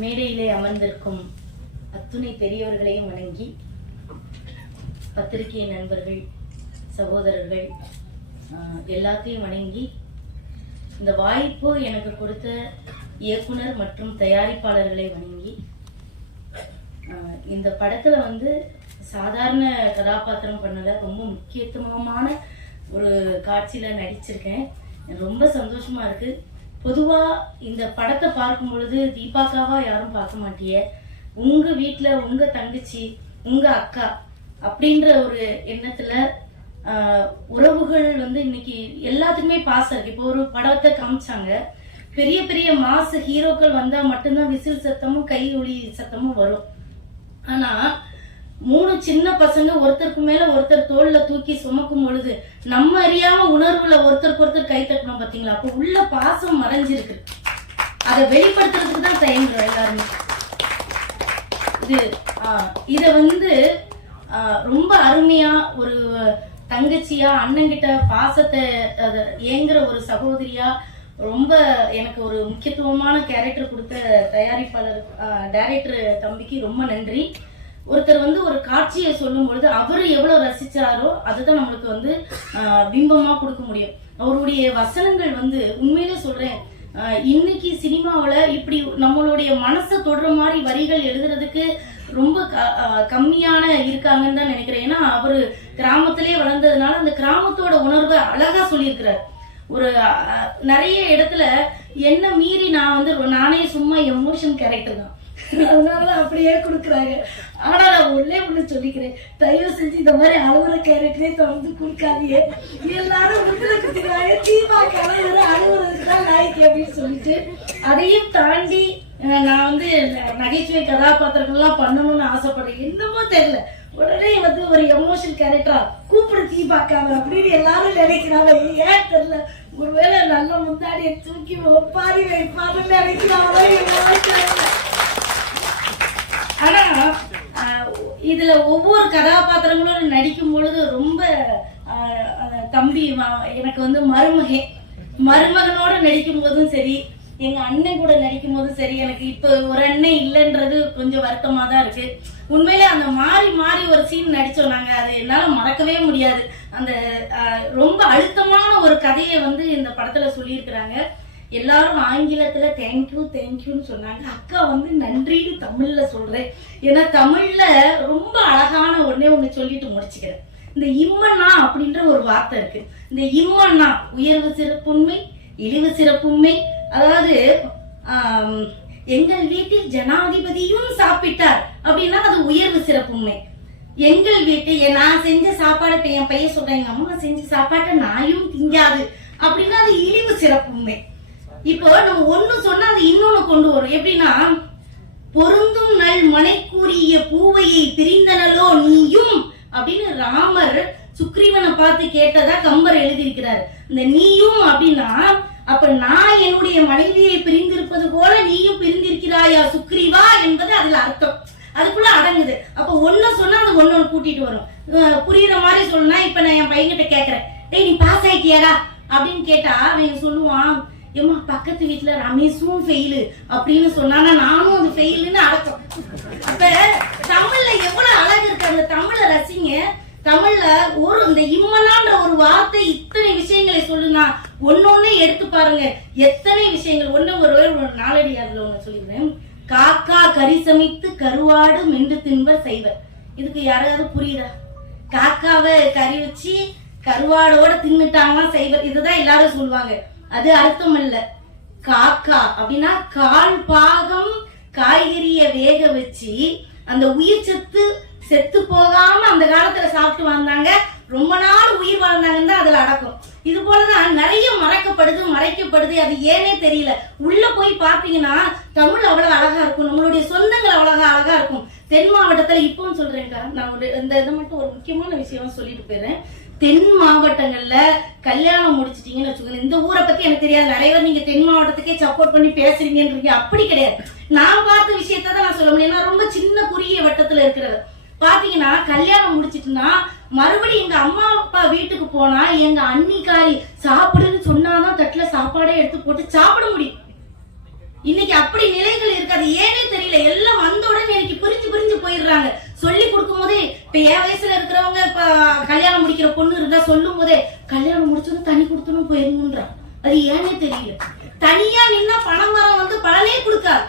மேடையிலே அமர்ந்திருக்கும் அத்துணை பெரியவர்களையும் வணங்கி பத்திரிகை நண்பர்கள் சகோதரர்கள் எல்லாத்தையும் வணங்கி இந்த வாய்ப்பு எனக்கு கொடுத்த இயக்குனர் மற்றும் தயாரிப்பாளர்களை வணங்கி இந்த படத்துல வந்து சாதாரண கதாபாத்திரம் பண்ணல ரொம்ப முக்கியத்துவமான ஒரு காட்சியில நடிச்சிருக்கேன். ரொம்ப சந்தோஷமா இருக்கு. பொதுவா இந்த படத்தை பார்க்கும் பொழுது தீபாக்காவா யாரும் பார்க்க மாட்டீங்க உங்க வீட்ல உங்க தங்கச்சி உங்க அக்கா அப்படின்ற ஒரு எண்ணத்துல உறவுகள் வந்து இன்னைக்கு எல்லாத்துக்குமே பாசம் இருக்கு. இப்போ ஒரு படத்தை காமிச்சாங்க. பெரிய பெரிய மாசு ஹீரோக்கள் வந்தா மட்டும்தான் விசில் சத்தமும் கை ஒளி சத்தமும் வரும். ஆனா மூணு சின்ன பசங்க ஒருத்தருக்கு மேல ஒருத்தர் தோல்ல தூக்கி சுமக்கும் பொழுது நம்ம அறியாம உணர்வுல ஒருத்தருக்கு ஒருத்தர் கை தட்டணும் பாத்தீங்களா? அப்ப உள்ள பாசம் மறைஞ்சிருக்கு. அதை வெளிப்படுத்துறதுக்கு தான் தயங்குறோம் எல்லாருமே. இது ஆஹ், இத வந்து ஆஹ், ரொம்ப அருமையா ஒரு தங்கச்சியா அண்ணங்கிட்ட பாசத்தை அத ஏங்குற ஒரு சகோதரியா ரொம்ப எனக்கு ஒரு முக்கியத்துவமான கேரக்டர் கொடுத்த தயாரிப்பாளர் டைரக்டர் தம்பிக்கு ரொம்ப நன்றி. ஒருத்தர் வந்து ஒரு காட்சியை சொல்லும் பொழுது அவர் எவ்வளவு ரசிச்சாரோ அதுதான் நம்மளுக்கு வந்து பிம்பமாக பிம்பமா கொடுக்க முடியும். அவருடைய வசனங்கள் வந்து உண்மையிலே சொல்றேன் இன்னைக்கு சினிமாவில் இப்படி நம்மளுடைய மனசை தொடுற மாதிரி வரிகள் எழுதுறதுக்கு ரொம்ப க- கம்மியான இருக்காங்கன்னு தான் நினைக்கிறேன். ஏன்னா அவரு கிராமத்திலே வளர்ந்ததுனால அந்த கிராமத்தோட உணர்வை அழகா சொல்லியிருக்கிறார். ஒரு நிறைய இடத்துல என்ன மீறி நான் வந்து நானே சும்மா எமோஷன் கேரக்டர் தான். அதனால அப்படியே கொடுக்குறாங்க. ஆனா நான் ஒன்னே ஒண்ணு சொல்லிக்கிறேன். தயவு செஞ்சு இந்த மாதிரி அழுகுற கேரக்டரே தொடர்ந்து கொடுக்காதீங்க. எல்லாரும் விடுதலை குத்திக்கிறாங்க. தீபா கலைஞர் அழுகுறதுக்கு தான் நாய்க்கு அப்படின்னு சொல்லிட்டு அதையும் தாண்டி நான் வந்து நகைச்சுவை கதாபாத்திரங்கள்லாம் பண்ணணும்னு ஆசைப்படுறேன். என்னமோ தெரியல. உடனே வந்து ஒரு எமோஷனல் கேரக்டரா கூப்பிடு தீபாக்காம அப்படின்னு எல்லாரும் நினைக்கிறாங்க. ஏன் தெரியல. ஒருவேளை நல்ல முந்தாடியை தூக்கி ஒப்பாரி வைப்பாருன்னு நினைக்கிறாங்களோ இதுல ஒவ்வொரு கதாபாத்திரங்களும் நடிக்கும் பொழுது ரொம்ப தம்பி எனக்கு வந்து மருமகே. மருமகனோட நடிக்கும் போதும் சரி எங்க அண்ணன் கூட நடிக்கும் போதும் சரி எனக்கு இப்ப ஒரு அண்ணன் இல்லைன்றது கொஞ்சம் வருத்தமா தான் இருக்கு. உண்மையில அந்த மாறி மாறி ஒரு சீன் நடிச்சோம் நாங்க அது என்னால மறக்கவே முடியாது. அந்த ரொம்ப அழுத்தமான ஒரு கதையை வந்து இந்த படத்துல சொல்லியிருக்கிறாங்க. எல்லாரும் ஆங்கிலத்துல தேங்க்யூ தேங்க்யூன்னு சொன்னாங்க. அக்கா வந்து நன்றின்னு தமிழ்ல சொல்றேன் ஏன்னா தமிழ்ல ரொம்ப அழகான ஒன்னே ஒண்ணு சொல்லிட்டு முடிச்சுக்கிறேன். இந்த இம்மண்ணா அப்படின்ற ஒரு வார்த்தை இருக்கு. இந்த இம்மண்ணா உயர்வு சிறப்புண்மை இழிவு சிறப்புண்மை அதாவது எங்கள் வீட்டில் ஜனாதிபதியும் சாப்பிட்டார் அப்படின்னா அது உயர்வு சிறப்புண்மை. எங்கள் வீட்டு நான் செஞ்ச சாப்பாடு என் பையன் சொல்றேன் எங்க அம்மா செஞ்ச சாப்பாட்டை நாயும் திங்காது அப்படின்னா அது இழிவு சிறப்புண்மை. இப்போ நம்ம ஒண்ணு சொன்னா அது இன்னொன்னு கொண்டு வரும். எப்படின்னா பொருந்தும் நல் மனைக்குரிய பூவையை பிரிந்தனலோ நீயும் அப்படின்னு ராமர் சுக்ரீவனை பார்த்து கேட்டதா கம்பர் எழுதியிருக்கிறார். இந்த நீயும் அப்படின்னா அப்ப நான் என்னுடைய மனைவியை பிரிந்திருப்பது போல நீயும் பிரிந்திருக்கிறாயா சுக்ரீவா என்பது அதுல அர்த்தம். அதுக்குள்ள அடங்குது. அப்ப ஒன்னு சொன்னா அது ஒண்ணு கூட்டிட்டு வரும். புரியுற மாதிரி சொல்லணும்னா இப்ப நான் என் பையன்கிட்ட கேக்குறேன். டேய் நீ பாஸ் ஆயிட்டியாடா? அப்படின்னு கேட்டா அவன் சொல்லுவான் ஏமா பக்கத்து வீட்டுல ரமேஷும் ஃபெயிலு அப்படின்னு சொன்னானா நானும் அது ஃபெயிலுன்னு அடக்கம். அப்ப தமிழ்ல எவ்வளவு அழகு இருக்கு அந்த தமிழ ரசிங்க. தமிழ்ல ஒரு இந்த இம்மனான்ற ஒரு வார்த்தை இத்தனை விஷயங்களை சொல்லுனா ஒன்னொன்னு எடுத்து பாருங்க. எத்தனை விஷயங்கள்? ஒன்னு ஒரு ஒரு நாலடியார்ல ஒண்ணு சொல்லிடுறேன் காக்கா கறி சமைத்து கருவாடு மென்று தின்பர் செய்வர் இதுக்கு யாராவது புரியுதா? காக்காவை கறி வச்சு கருவாடோட தின்னுட்டாங்கன்னா செய்வர் இதுதான் எல்லாரும் சொல்லுவாங்க. அது அர்த்தம் இல்ல காக்கா அப்படின்னா கால் பாகம் காய்கறிய வேக வச்சு அந்த உயிர் சத்து செத்து போகாம அந்த காலத்துல சாப்பிட்டு வந்தாங்க ரொம்ப நாள் உயிர் வாழ்ந்தாங்கன்னு தான் அதுல அடக்கும். இது போலதான் நிறைய மறக்கப்படுது மறைக்கப்படுது. அது ஏனே தெரியல. உள்ள போய் பாத்தீங்கன்னா தமிழ் அவ்வளவு அழகா இருக்கும். நம்மளுடைய சொந்தங்கள் அவ்வளவு அழகா இருக்கும். தென் மாவட்டத்துல இப்பவும் சொல்றேன்க்கா. நான் ஒரு இந்த இதை மட்டும் ஒரு முக்கியமான விஷயம் சொல்லிட்டு போயிடுறேன். தென் மாவட்டங்கள்ல கல்யாணம் முடிச்சிட்டீங்கன்னு வச்சுக்கோங்க. இந்த ஊரை பத்தி எனக்கு தெரியாது. நிறைய பேர் நீங்க தென் மாவட்டத்துக்கே சப்போர்ட் பண்ணி பேசுறீங்கன்றீங்க. அப்படி கிடையாது. நான் பார்த்த விஷயத்த தான் நான் சொல்ல முடியும். ஏன்னா ரொம்ப சின்ன குறுகிய வட்டத்துல இருக்கிறது. பாத்தீங்கன்னா கல்யாணம் முடிச்சிட்டுன்னா மறுபடியும் எங்க அம்மா அப்பா வீட்டுக்கு போனா எங்க அன்னிக்காரி சாப்பிடுன்னு சொன்னாதான் தட்டுல சாப்பாடே எடுத்து போட்டு சாப்பிட முடியும். இன்னைக்கு அப்படி நிலைகள் இருக்காது. ஏனே தெரியல. எல்லாம் வந்த உடனே எனக்கு பிரிஞ்சு பிரிஞ்சு போயிடுறாங்க. சொல்லி கொடுக்கும் போதே இப்ப என் வயசுல இருக்கிறவங்க இப்ப கல்யாணம் முடிக்கிற பொண்ணு இருந்தா சொல்லும் போதே கல்யாணம் முடிச்சதும் தனி கொடுத்தனும் போயிருங்கன்றான். அது ஏன்னே தெரியல. தனியா நின்னா பனைமரம் வந்து பலனே கொடுக்காது.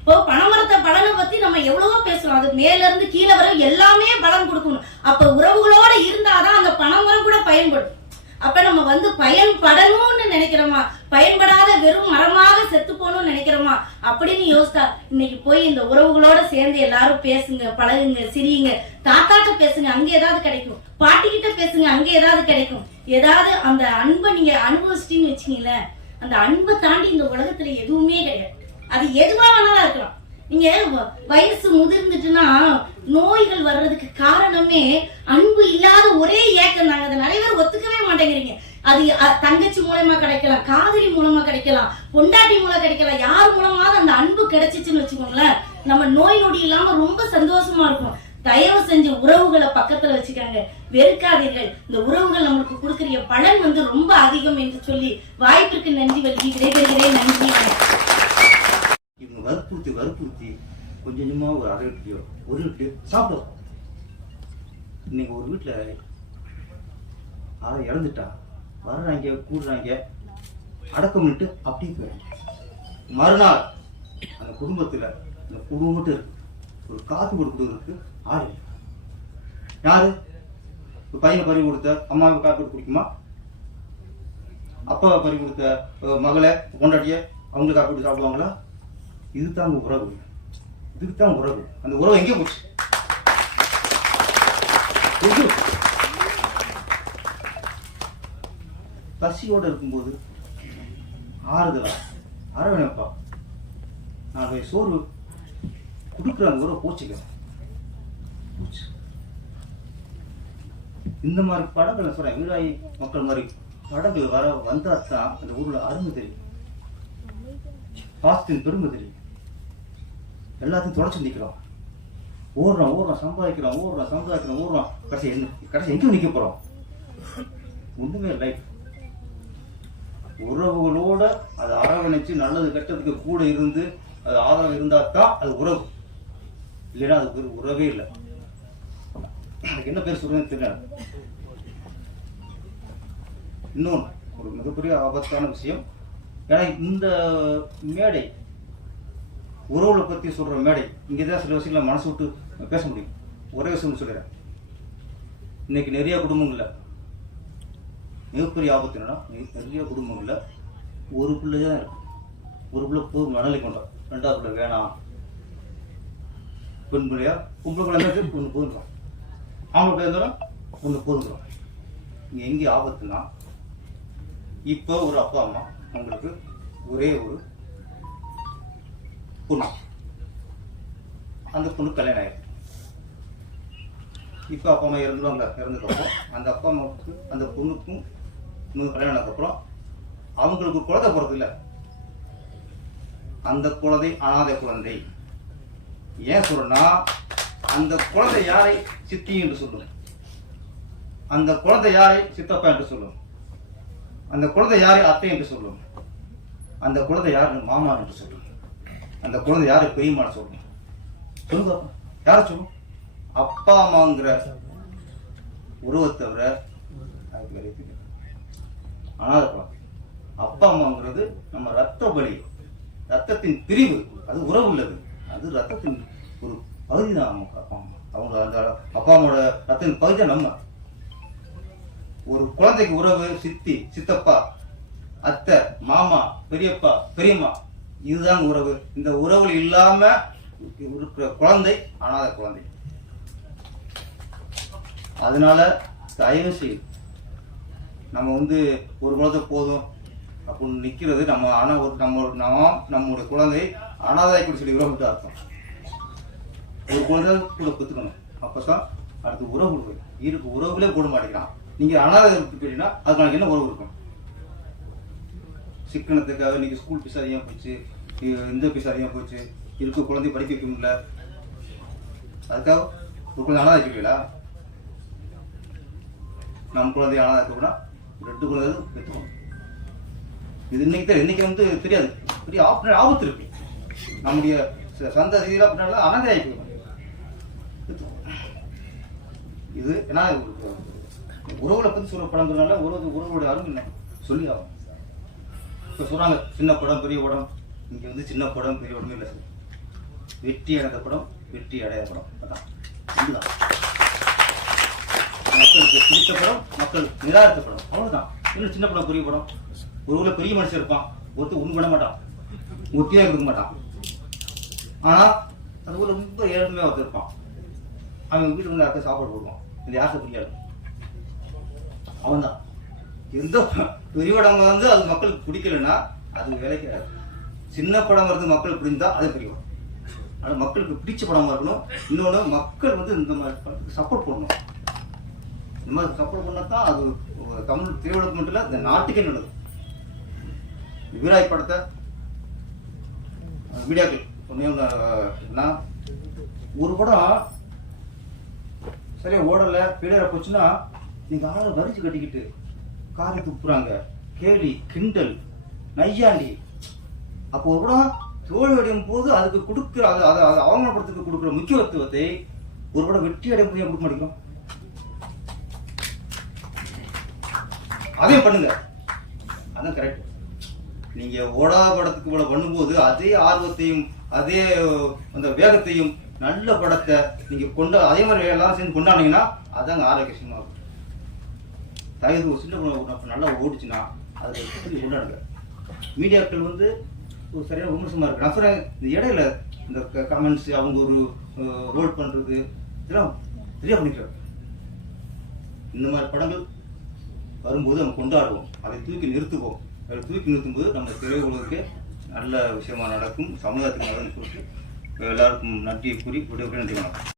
இப்போ பனைமரத்தை பலனை பத்தி நம்ம எவ்வளவோ பேசுறோம். அது மேல இருந்து கீழே வர எல்லாமே பலன் கொடுக்கணும். அப்ப உறவுகளோட இருந்தாதான் அந்த பனைமரம் கூட பயன்படும். அப்ப நம்ம வந்து பயன்படணும்னு நினைக்கிறோமா? பயன்படாத வெறும் மரமாக செத்து போகணும்னு நினைக்கிறோமா? அப்படின்னு யோசித்தா இன்னைக்கு போய் இந்த உறவுகளோட சேர்ந்து எல்லாரும் பேசுங்க பழகுங்க சிரியுங்க. தாத்தாட்ட பேசுங்க அங்க ஏதாவது கிடைக்கும். பாட்டிக்கிட்ட பேசுங்க அங்க ஏதாவது கிடைக்கும். ஏதாவது அந்த அன்பை நீங்க அனுபவிச்சிட்டீங்கன்னு வச்சுக்கீங்களேன் அந்த அன்பை தாண்டி இந்த உலகத்துல எதுவுமே கிடையாது. அது எதுவா வேணாலும் இருக்கலாம். நீங்க வ- வயசு முதிர்ந்துட்டுனா நோய்கள் வர்றதுக்கு காரணமே அன்பு இல்லாத ஒரே ஏக்கம் தாங்க. அதை நிறைய பேர் ஒத்துக்கவே மாட்டேங்கிறீங்க. அது தங்கச்சி மூலமா கிடைக்கலாம் காதலி மூலமா கிடைக்கலாம் பொண்டாட்டி மூலம் கிடைக்கலாம் யார் மூலமாவது அந்த அன்பு கிடைச்சிச்சுன்னு வச்சுக்கோங்களேன் நம்ம நோய் நொடி இல்லாம ரொம்ப சந்தோஷமா இருக்கும். தயவு செஞ்சு உறவுகளை பக்கத்துல வச்சுக்காங்க. வெறுக்காதீர்கள். இந்த உறவுகள் நம்மளுக்கு கொடுக்குற பலன் வந்து ரொம்ப அதிகம் என்று சொல்லி வாய்ப்பிற்கு நன்றி வழங்கி விடைபெறுகிறேன். நன்றி. வற்புறுத்தி வற்புறுத்தி கொஞ்சம் கொஞ்சமா ஒரு அரை இட்லியோ ஒரு இட்லியோ சாப்பிடும் இன்னைக்கு ஒரு வீட்டில் ஆளை இறந்துட்டா வர்றாங்க கூடுறாங்க அடக்கம் விட்டு அப்படியே போயிடுறாங்க மறுநாள் அந்த குடும்பத்தில் அந்த குடும்பம் இருக்கு ஒரு காத்து கொடுக்குறதுக்கு ஆள் யாரு? இப்போ பையனை பறி கொடுத்த அம்மாவுக்கு காப்பி கொடுத்து குடிக்குமா? அப்பாவை பறி கொடுத்த மகளை கொண்டாடிய அவங்களுக்கு காப்பி கொடுத்து சாப்பிடுவாங்களா? இதுதான் அந்த உறவு. இதுக்கு தான் உறவு. அந்த உறவு எங்கே போச்சு? பசியோடு பசியோட இருக்கும்போது ஆறுதலா அரவணைப்பா. நாளை சோறு கொடுக்குறாங்க அந்த உறவு போச்சுக்க போச்சு. இந்த மாதிரி படங்களை சொல்கிறேன் வீராயி மக்கள் மாதிரி படங்கள் வர வந்தால் தான் அந்த ஊரில் அருமை தெரியும். பாசத்தின் பெருமை தெரியும். எல்லாத்தையும் தொடச்சு நிற்கிறோம் ஓடுறோம் ஓடுறோம் சம்பாதிக்கிறோம் ஓடுறோம் சம்பாதிக்கிறோம் ஓடுறோம். கடைசி என்ன கடைசி எங்கே நிற்க போகிறோம் ஒன்றுமே லைஃப் உறவுகளோட அதை அரவணைச்சு நல்லது கெட்டதுக்கு கூட இருந்து அது ஆதரவு இருந்தால் தான் அது உறவு. இல்லைன்னா அது ஒரு உறவே இல்லை. அதுக்கு என்ன பேர் சொல்றதுன்னு தெரியல. இன்னொன்று ஒரு மிகப்பெரிய ஆபத்தான விஷயம். ஏன்னா இந்த மேடை உறவுகளை பற்றி சொல்கிற மேடை இங்கே தான் சில விஷயங்கள மனசு விட்டு பேச முடியும். ஒரே விஷயம் சொல்லிடுறேன். இன்னைக்கு நிறைய குடும்பங்கள்ல மிகப்பெரிய ஆபத்து என்னன்னா நிறைய குடும்பங்கள்ல ஒரு பிள்ளை தான் ஒரு பிள்ளை போதும் மனநிலை கொண்டோம் ரெண்டாவது பிள்ளை வேணாம். பெண் பிள்ளையா? பொம்பளை பிள்ளை இருந்தா பொண்ணு போதும் ஆம்பளை பிள்ளை இருந்தாலும் பொண்ணு போதும் இங்கே எங்கே ஆபத்துனா இப்போ ஒரு அப்பா அம்மா அவங்களுக்கு ஒரே ஒரு பொண்ணு அந்த பொண்ணு கல்யாணம் ஆயிருக்கு. இப்போ அப்பா அம்மா இறந்துடுவாங்க இறந்ததுக்கப்புறம் அந்த அப்பா அம்மாவுக்கு அந்த பொண்ணுக்கும் இன்னும் கல்யாணம் ஆனதுக்கப்புறம் அவங்களுக்கு குழந்தை பிறகு இல்லை. அந்த குழந்தை அனாதை குழந்தை. ஏன் சொல்றேன்னா அந்த குழந்தை யாரை? சித்தி என்று சொல்லும் அந்த குழந்தை யாரை? சித்தப்பா என்று சொல்லும் அந்த குழந்தை யாரை? அத்தை என்று சொல்லும் அந்த குழந்தை யாரு மாமா என்று சொல்லும் அந்த குழந்தை யாரு? பெரியமான சொல்லும் சொல்லுங்க யார யாரை சொல்லும் அப்பா அம்மாங்கிற உருவத்தை தவிர அதுக்கு வேற குழந்தை அப்பா அம்மாங்கிறது நம்ம ரத்த பலி. ரத்தத்தின் பிரிவு. அது உறவு உள்ளது. அது ரத்தத்தின் ஒரு பகுதி தான் நமக்கு அப்பா அம்மா. அவங்க அந்த அப்பா அம்மாவோட ரத்தத்தின் பகுதி தான் நம்ம. ஒரு குழந்தைக்கு உறவு சித்தி சித்தப்பா அத்தை மாமா பெரியப்பா பெரியம்மா இதுதான் உறவு. இந்த உறவு இல்லாம இருக்கிற குழந்தை அனாத குழந்தை. அதனால தயவு செய்யும் நம்ம வந்து ஒரு குழந்தை போதும் அப்படின்னு நிக்கிறது நம்ம ஆனா ஒரு நம்ம நாம் நம்மளுடைய குழந்தை அனாதை கூட சொல்லி உறவுட்டு அர்த்தம். ஒரு குழந்தை கூட பெற்றுக்கணும். அப்பதான் அடுத்து உறவு இருக்கு. இருக்கு. உறவுகளே போட மாட்டேங்கிறான். நீங்க அனாதை கேட்டீங்கன்னா அதுக்கு என்ன உறவு இருக்கும்? சிக்கனத்துக்காக இன்னைக்கு ஸ்கூல் பீஸ் அதிகமாக போச்சு. இந்த பீஸ் அதிகமாக போச்சு. இருக்க குழந்தை படிக்க வைக்க முடியல. அதுக்காக ஒரு குழந்தை அனாதை வைக்கிறீங்களா நம்ம குழந்தை அனாதை இருக்கணும்னா ரெண்டு குழந்தை பெற்றுக்கணும் இது இன்னைக்கு தான் இன்னைக்கு வந்து தெரியாது. பெரிய ஆப்~ ஆபத்து இருக்கு. நம்முடைய ச- ரீதியில் அப்படினால அனாதை ஆகி இது ஏன்னா உறவுகளை பற்றி சொல்ற படங்கிறதுனால உறவு உறவுடைய அருமை என்ன? சொல்லி ஆகும் இப்போ சொல்கிறாங்க சின்ன படம் பெரிய படம் இங்கே வந்து சின்ன படம் பெரிய படமே இல்லை. சார் வெற்றி அடைந்த படம் வெற்றி அடையாத படம் அதான். இதுதான். மக்களுக்கு பிடித்த படம் மக்கள் நிராகரித்த படம் அவ்வளோதான் இன்னும் சின்ன படம் பெரிய படம் ஒரு ஊரில் பெரிய மனுஷன் இருப்பான். ஒருத்தர் உண்மை பண்ண மாட்டான். ஒத்தியாக இருக்க மாட்டான். ஆனால் அந்த ஊரில் ரொம்ப ஏழ்மையாக ஒருத்தர் இருப்பான். அவன் வீட்டுக்கு வந்து யாருக்கும் சாப்பாடு போடுவான். இது யாருக்கு புரியாது அவன்தான். எந்த பெரிய படம் வந்து அது மக்களுக்கு பிடிக்கலன்னா அது வேலைக்கு ஆகாது. சின்ன படம் வருது மக்களுக்கு பிடிந்தா அது பெரிய படம். ஆனால் மக்களுக்கு பிடிச்ச படமாக இருக்கணும். இன்னொன்று மக்கள் வந்து இந்த மாதிரி படத்துக்கு சப்போர்ட் பண்ணணும். இந்த மாதிரி சப்போர்ட் பண்ணால் தான் அது தமிழ் திரையுலகம் மட்டும் இல்லை இந்த நாட்டுக்கே நல்லது. வீராய் படத்தை மீடியாக்கள் ஒன்றே ஒரு படம் சரியா ஓடலை பீடரை போச்சுன்னா நீங்கள் ஆளை வரிச்சு கட்டிக்கிட்டு காரை துப்புறாங்க. கேலி கிண்டல் நையாண்டி. அப்போ ஒரு படம் தோல்வி அடையும் போது அதுக்கு கொடுக்குற அது அதை அதை அவமானப்படுத்துக்கு கொடுக்குற முக்கியத்துவத்தை ஒரு படம் வெற்றி அடையும் போது கொடுக்க மாட்டேங்கிறோம் அதையும் பண்ணுங்க. அதான் கரெக்ட் நீங்க ஓடா படத்துக்கு இவ்வளவு பண்ணும்போது அதே ஆர்வத்தையும் அதே அந்த வேகத்தையும் நல்ல படத்தை நீங்க கொண்டு அதே மாதிரி எல்லாரும் சேர்ந்து கொண்டாடினீங்கன்னா அதாங்க ஆரோக்கியமா இருக்கும் தகுதி ஒரு சின்ன நல்லா ஓடிச்சுன்னா அதில் பற்றி கொண்டாடுங்க? மீடியாக்கள் வந்து ஒரு சரியான விமர்சனமாக இருக்கு. நான் சொல்கிறேன் இந்த இடையில இந்த கமெண்ட்ஸ் அவங்க ஒரு ரோல் பண்ணுறது இதெல்லாம் சரியாக பண்ணிக்கிறாங்க இந்த மாதிரி படங்கள் வரும்போது நம்ம கொண்டாடுவோம். அதை தூக்கி நிறுத்துவோம். அதை தூக்கி நிறுத்தும்போது நம்ம திரையுலகுக்கு நல்ல விஷயமா நடக்கும் சமுதாயத்துக்கு நல்லது கொடுத்து எல்லாருக்கும் நன்றியை கூறி விடைபெறுகிறேன். நன்றி வணக்கம்.